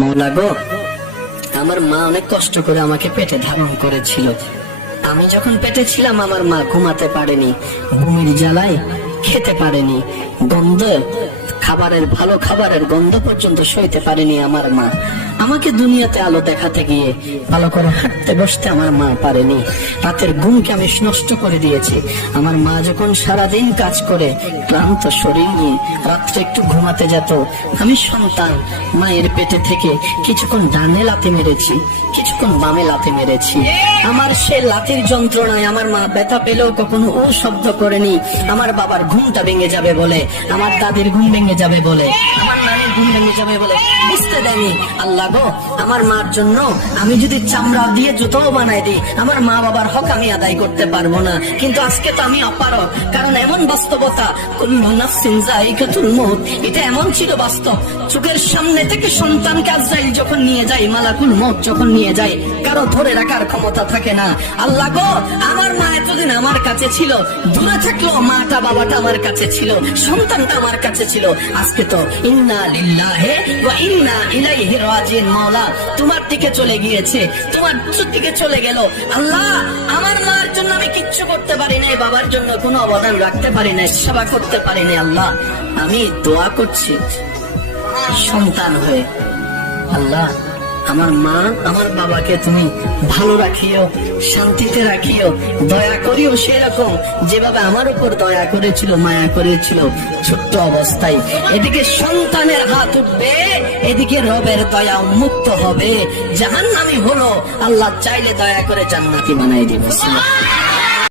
মওলা গো, আমার মা অনেক কষ্ট করে আমাকে পেটে ধারণ করেছিল। আমি যখন পেটে ছিলাম আমার মা ঘুমাতে পারেনি, বমির জ্বালায় খেতে পারেনি, গন্ধ খাবারের, ভালো খাবারের গন্ধ পর্যন্ত সইতে পারেনি আমার মা। আমাকে দুনিয়াতে আলো দেখাতে গিয়ে ভালো করে হাঁটতে বসতে আমার মা পারেনি। রাতের ঘুমকে আমি নষ্ট করে দিয়েছি। আমার মা যখন সারাদিন কাজ করে ক্লান্ত শরীর নিয়ে রাত্রে একটু ঘুমাতে যেত, আমি সন্তান মায়ের পেটে থেকে কিছুক্ষণ ডানে লাথি মেরেছি, কিছুক্ষণ বামে লাথি মেরেছি। আমার সে লাথির যন্ত্রণায় আমার মা ব্যথা পেলেও কখনো ও শব্দ করেনি। আমার বাবার ঘুমটা ভেঙে যাবে বলে, আমার দাদির ঘুম ভেঙে যাবে বলে, আমার নানির ঘুম ভেঙে যাবে বলে বুঝতে দেয়নি। আল্লাহ গো, আমার মার জন্য আমি যদি চামড়া দিয়ে জুতোও বানাই দিই, আমার মা বাবার হক আমি আদায় করতে পারবো না। কিন্তু আজকে তো আমি অপারগ, কারণ এমন বাস্তবতা, কুল্লু নাফসিন যায়িকাতুল মউত, এটা এমন ছিল বাস্তব। চোখের সামনে থেকে সন্তানকে আজরাইল যখন নিয়ে যায়, মালাকুল মউত যখন নিয়ে যায়, কারো ধরে রাখার ক্ষমতা থাকে না। আল্লাহ গো, আমার মা এতদিন আমার কাছে ছিল, দূরে থাকলো মাটা বাবাটা আমার কাছে ছিল, সন্তানটা আমার কাছে ছিল। আজকে তো ইন্না লিল্লাহি ওয়া ইন্না ইলাইহি রাজিউন। মাওলা তোমার দিকে চলে গিয়েছে, তোমার দিকে চলে গেল। আল্লাহ, আমার মার জন্য আমি কিচ্ছু করতে পারি নাই, বাবার জন্য কোনো অবদান রাখতে পারি নাই, সেবা করতে পারি নাই। আল্লাহ, আমি দোয়া করছি সন্তান হয়ে, আল্লাহ আমার মা আমার বাবাকে তুমি ভালো রাখিও, শান্তিতে রাখিও, দয়া করিও সেরকম যেভাবে আমার উপর দয়া করেছিল, মায়া করেছিল ছোট্ট অবস্থায়। এদিকে সন্তানের হাত উঠবে, এদিকে রবের দয়া মুক্ত হবে, জাহান্নামী হলো আল্লাহ চাইলে দয়া করে জান্নাতি বানাই দিবে।